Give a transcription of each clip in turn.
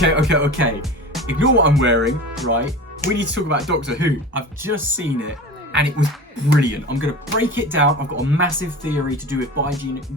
Okay. Ignore what I'm wearing, right? We need to talk about Doctor Who. I've just seen it, and it was brilliant. I'm going to break it down. I've got a massive theory to do with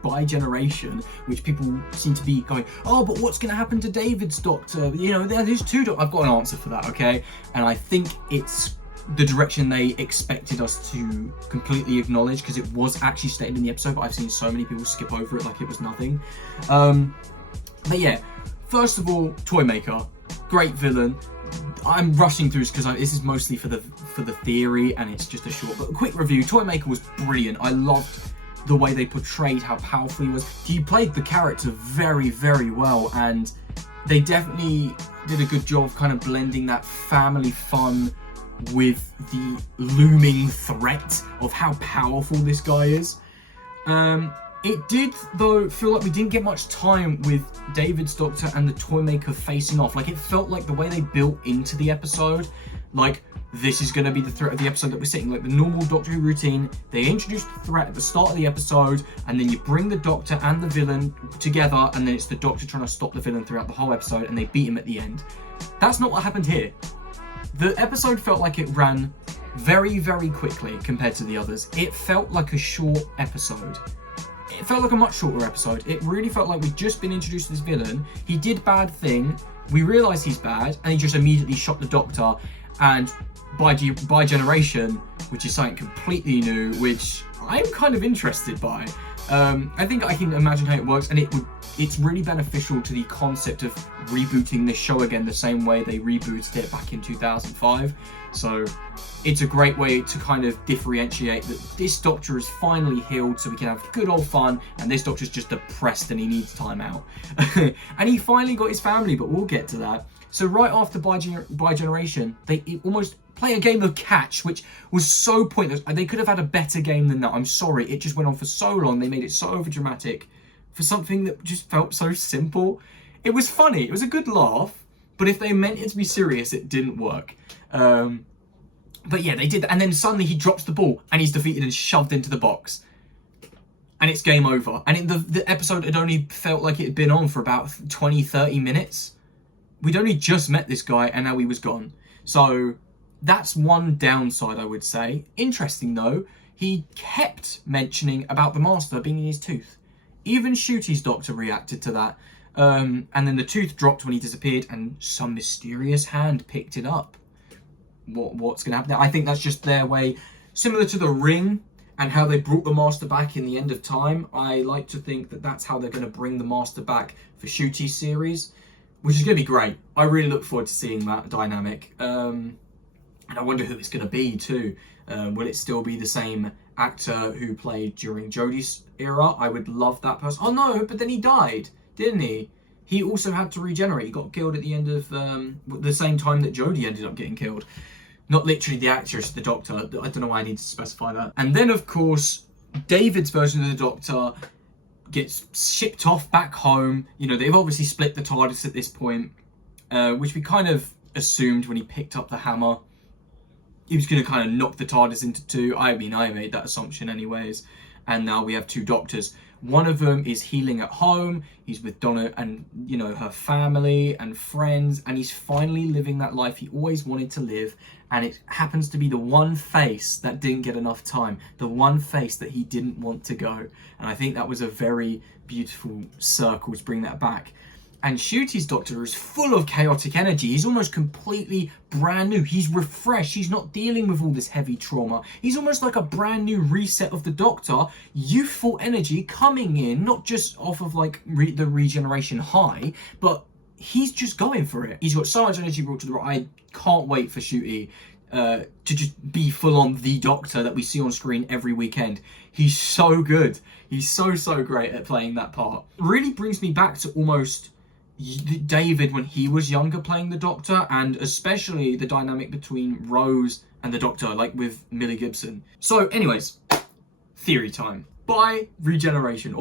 bi-generation, which people seem to be going, oh, but what's going to happen to David's Doctor? You know, there's two Doctors. I've got an answer for that, okay? And I think it's the direction they expected us to completely acknowledge, because it was actually stated in the episode, but I've seen so many people skip over it like it was nothing. But yeah, first of all, Toymaker, great villain. I'm rushing through this because this is mostly for the theory, and it's just a short but quick review. Toymaker was brilliant. I loved the way they portrayed how powerful he was. He played the character very, very well, and they definitely did a good job of kind of blending that family fun with the looming threat of how powerful this guy is. It did, though, feel like we didn't get much time with David's Doctor and the Toymaker facing off. Like, it felt like the way they built into the episode, like, this is going to be the threat of the episode that we're seeing. Like, the normal Doctor Who routine, they introduce the threat at the start of the episode, and then you bring the Doctor and the villain together, and then it's the Doctor trying to stop the villain throughout the whole episode, and they beat him at the end. That's not what happened here. The episode felt like it ran very, very quickly compared to the others. It felt like a short episode. It felt like a much shorter episode. It really felt like we'd just been introduced to this villain. He did bad thing. We realised he's bad, and he just immediately shot the Doctor. And by generation, which is something completely new, which I'm kind of interested by. I think I can imagine how it works, and it's really beneficial to the concept of rebooting this show again the same way they rebooted it back in 2005. So it's a great way to kind of differentiate that this Doctor is finally healed, so we can have good old fun, and this Doctor's just depressed and he needs time out. And he finally got his family, but we'll get to that. So right after bi-generation, they almost play a game of catch, which was so pointless. They could have had a better game than that. I'm sorry, it just went on for so long. They made it so overdramatic for something that just felt so simple. It was funny, it was a good laugh, but if they meant it to be serious, it didn't work. But yeah, they did that, and then suddenly he drops the ball and he's defeated and shoved into the box. And it's game over. And the episode had only felt like it had been on for about 20-30 minutes. We'd only just met this guy and now he was gone. So that's one downside, I would say. Interesting though, he kept mentioning about the Master being in his tooth. Even Shooty's Doctor reacted to that. And then the tooth dropped when he disappeared, and some mysterious hand picked it up. What's going to happen there? I think that's just their way, similar to the Ring and how they brought the Master back in the End of Time. I like to think that that's how they're going to bring the Master back for Shooty's series, which is going to be great. I really look forward to seeing that dynamic. And I wonder who it's going to be too. Will it still be the same actor who played during Jodie's era? I would love that person. Oh no, but then he died, didn't he? He also had to regenerate. He got killed at the end of the same time that Jodie ended up getting killed. Not literally the actress, the Doctor. I don't know why I need to specify that. And then, of course, David's version of the Doctor gets shipped off back home. You know, they've obviously split the TARDIS at this point, which we kind of assumed when he picked up the hammer. He was going to kind of knock the TARDIS into two. I mean, I made that assumption anyways. And now we have two Doctors. One of them is healing at home. He's with Donna and, you know, her family and friends. And he's finally living that life he always wanted to live. And it happens to be the one face that didn't get enough time. The one face that he didn't want to go. And I think that was a very beautiful circle to bring that back. And Shooty's Doctor is full of chaotic energy. He's almost completely brand new. He's refreshed. He's not dealing with all this heavy trauma. He's almost like a brand new reset of the Doctor. Youthful energy coming in, not just off of like the regeneration high, but he's just going for it. He's got so much energy brought to the right. I can't wait for Shooty to just be full on the Doctor that we see on screen every weekend. He's so good. He's so great at playing that part. It really brings me back to almost David when he was younger playing the Doctor, and especially the dynamic between Rose and the Doctor, like with Millie Gibson. So anyways, theory time. Bi-generation,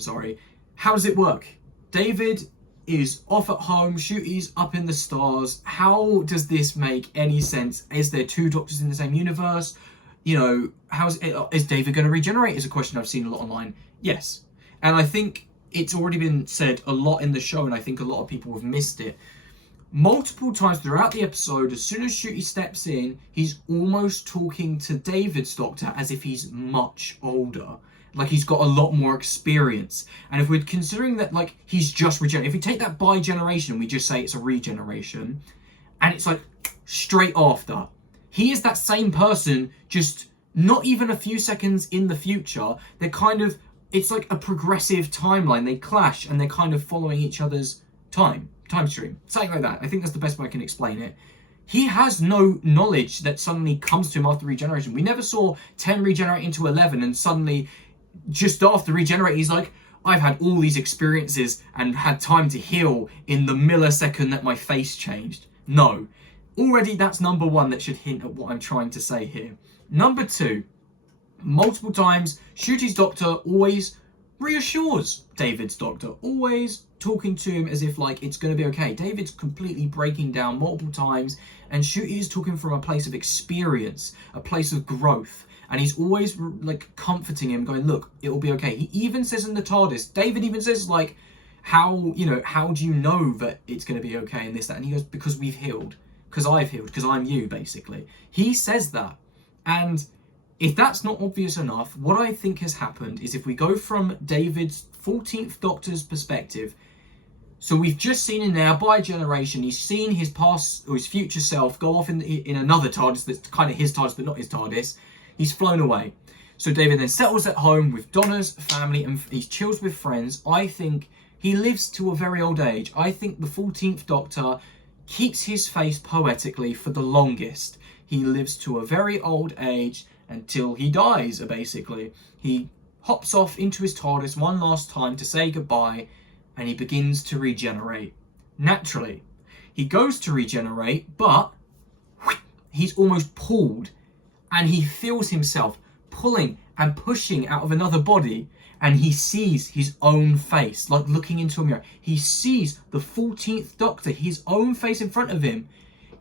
sorry. How does it work? David is off at home, Shooty's up in the stars. How does this make any sense? Is there two Doctors in the same universe? You know, is David going to regenerate is a question I've seen a lot online. Yes. And I think it's already been said a lot in the show, and I think a lot of people have missed it. Multiple times throughout the episode, as soon as Shooty steps in, he's almost talking to David's doctor as if he's much older. Like he's got a lot more experience. And if we're considering that, like, he's just regenerated, if we take that by generation, we just say it's a regeneration, and it's like straight after, he is that same person, just not even a few seconds in the future. They're kind of, it's like a progressive timeline. They clash and they're kind of following each other's time stream, something like that. I think that's the best way I can explain it. He has no knowledge that suddenly comes to him after regeneration. We never saw 10 regenerate into 11 and suddenly just after regenerate he's like, I've had all these experiences and had time to heal in the millisecond that my face changed. No. Already that's number one that should hint at what I'm trying to say here. Number two, multiple times Shooty's doctor always reassures David's doctor, always talking to him as if like it's going to be okay. David's completely breaking down multiple times, and Shooty is talking from a place of experience, a place of growth, and he's always like comforting him, going, look, it will be okay. He even says in the TARDIS, David even says like, how do you know that it's going to be okay and this, that, and he goes, because we've healed, because I've healed, because I'm you, basically. He says that. And if that's not obvious enough, what I think has happened is, if we go from David's 14th Doctor's perspective, so we've just seen him now by generation, he's seen his past or his future self go off in another TARDIS that's kind of his TARDIS but not his TARDIS. He's flown away. So David then settles at home with Donna's family and he chills with friends. I think he lives to a very old age. I think the 14th Doctor keeps his face poetically for the longest. He lives to a very old age until he dies, basically. He hops off into his TARDIS one last time to say goodbye, and he begins to regenerate. Naturally, he goes to regenerate, but he's almost pulled, and he feels himself pulling and pushing out of another body, and he sees his own face, like looking into a mirror. He sees the 14th Doctor, his own face in front of him.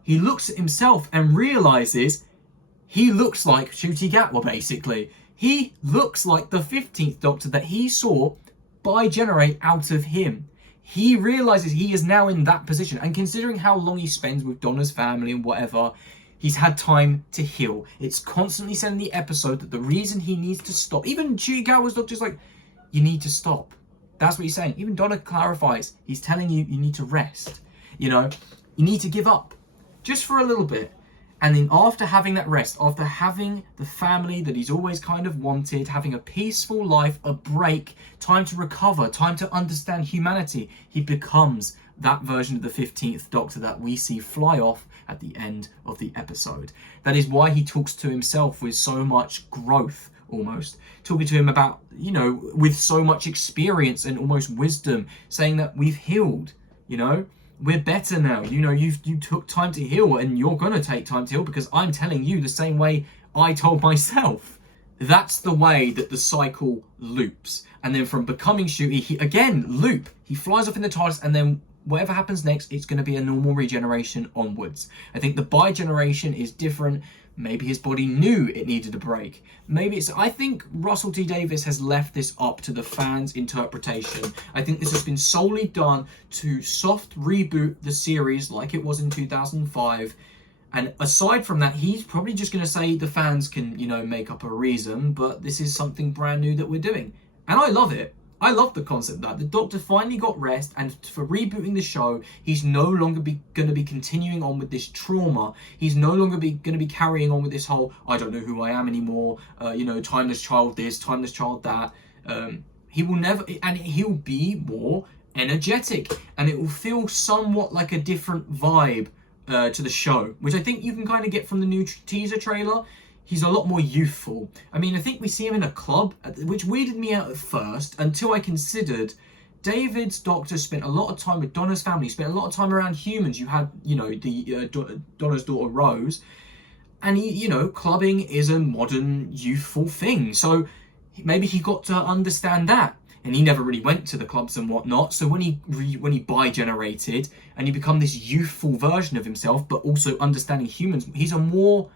He looks at himself and realizes he looks like Ncuti Gatwa, basically. He looks like the 15th Doctor that he saw bi-generate out of him. He realizes he is now in that position, and considering how long he spends with Donna's family and whatever, he's had time to heal. It's constantly said in the episode that the reason he needs to stop, even Ncuti Gatwa's Doctor's like, you need to stop. That's what he's saying. Even Donna clarifies, he's telling you, you need to rest. You need to give up. Just for a little bit. And then after having that rest, after having the family that he's always kind of wanted, having a peaceful life, a break, time to recover, time to understand humanity, he becomes that version of the 15th Doctor that we see fly off at the end of the episode. That is why he talks to himself with so much growth, almost. Talking to him about, with so much experience and almost wisdom, saying that we've healed, we're better now. You took time to heal, and you're going to take time to heal because I'm telling you the same way I told myself. That's the way that the cycle loops. And then from becoming Ncuti, he again loop. He flies off in the TARDIS, and then whatever happens next, it's going to be a normal regeneration onwards. I think the bi-generation is different. Maybe his body knew it needed a break. I think Russell T Davies has left this up to the fans' interpretation. I think this has been solely done to soft reboot the series like it was in 2005. And aside from that, he's probably just going to say the fans can, make up a reason, but this is something brand new that we're doing. And I love it. I love the concept that the Doctor finally got rest, and for rebooting the show, he's no longer going to be continuing on with this trauma. He's no longer going to be carrying on with this whole, I don't know who I am anymore, timeless child this, timeless child that. He will never, and he'll be more energetic, and it will feel somewhat like a different vibe to the show, which I think you can kind of get from the new teaser trailer. He's a lot more youthful. I think we see him in a club, which weirded me out at first until I considered David's Doctor spent a lot of time with Donna's family, spent a lot of time around humans. You had, Donna's daughter Rose, and clubbing is a modern youthful thing. So maybe he got to understand that, and he never really went to the clubs and whatnot. So when he bi-generated and he become this youthful version of himself, but also understanding humans, he's a more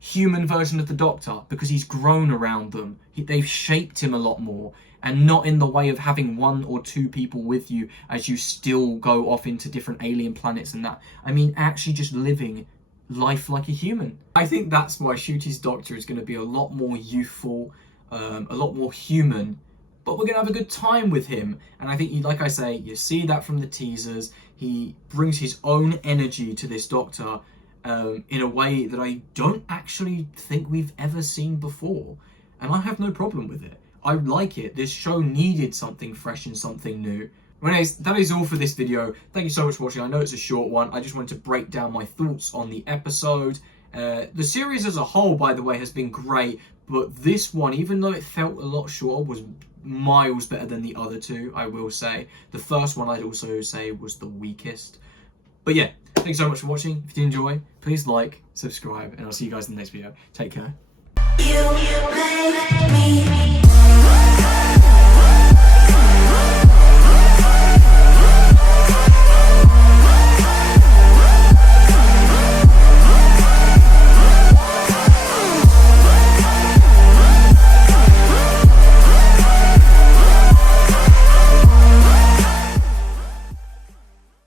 human version of the Doctor because he's grown around them. They've shaped him a lot more, and not in the way of having 1 or 2 people with you as you still go off into different alien planets and that. I mean, actually just living life like a human. I think that's why Ncuti's Doctor is going to be a lot more youthful, a lot more human, but we're going to have a good time with him. And I think, like I say, you see that from the teasers. He brings his own energy to this Doctor in a way that I don't actually think we've ever seen before. And I have no problem with it. I like it. This show needed something fresh and something new. Anyways, that is all for this video. Thank you so much for watching. I know it's a short one. I just wanted to break down my thoughts on the episode. The series as a whole, by the way, has been great. But this one, even though it felt a lot shorter, was miles better than the other 2, I will say. The first one, I'd also say, was the weakest. But yeah, thanks so much for watching. If you did enjoy, please like, subscribe, and I'll see you guys in the next video. Take care. You make me